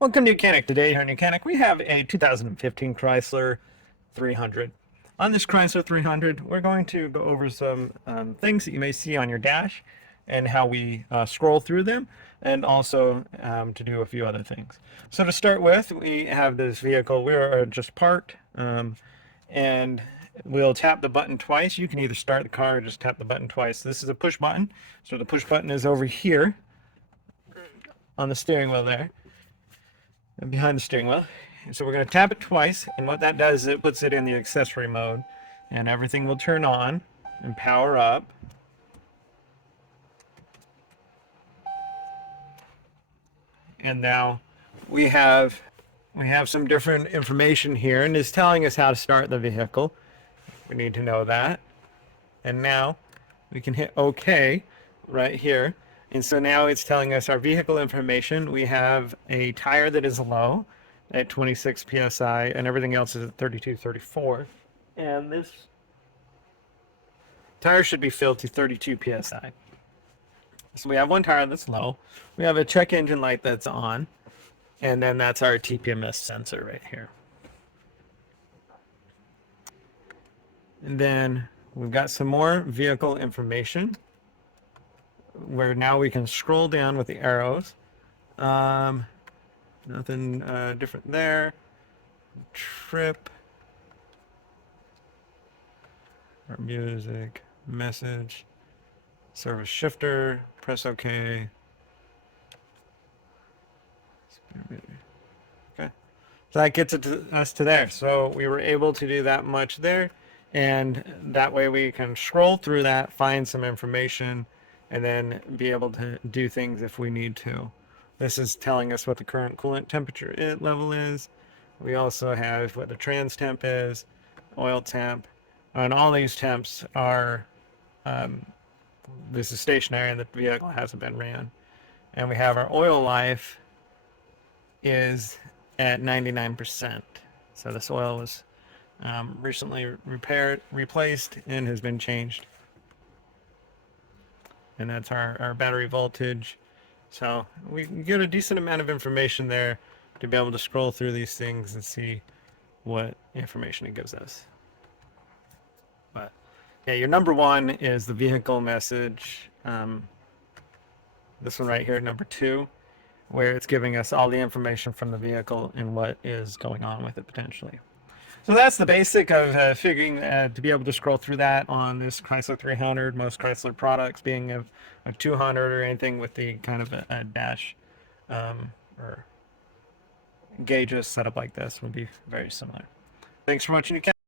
Welcome to Mechanic. Today here on Mechanic we have a 2015 Chrysler 300. On this Chrysler 300 we're going to go over some things that you may see on your dash and how we scroll through them, and also to do a few other things. So to start with, we have this vehicle. We are just parked, and we'll tap the button twice. You can either start the car or just tap the button twice. This is a push button, so the push button is over here on the steering wheel there, and behind the steering wheel. So we're going to tap it twice, and what that does is it puts it in the accessory mode, and everything will turn on and power up. And now we have some different information here, and it's telling us how to start the vehicle. We need to know that. And now we can hit OK right here. And so now it's telling us our vehicle information. We have a tire that is low at 26 psi, and everything else is at 32, 34. And this tire should be filled to 32 psi. So we have one tire that's low. We have a check engine light that's on. And then that's our TPMS sensor right here. And then we've got some more vehicle information, where now we can scroll down with the arrows. Nothing different there. Trip. Our music. Message. Service shifter. Press OK. Okay. So that gets us to there. So we were able to do that much there. And that way we can scroll through that, find some information, and then be able to do things if we need to. This is telling us what the current coolant temperature level is. We also have what the trans temp is, oil temp, and all these temps are, this is stationary and the vehicle hasn't been ran. And we have our oil life is at 99%. So this oil was recently replaced, and has been changed. And that's our battery voltage. So we get a decent amount of information there to be able to scroll through these things and see what information it gives us. But yeah, your number one is the vehicle message. This one right here, number 2, where it's giving us all the information from the vehicle and what is going on with it potentially. So that's the basic of figuring to be able to scroll through that on this Chrysler 300. Most Chrysler products, being a 200 or anything with the kind of a dash or gauges set up like this, would be very similar. Thanks for watching.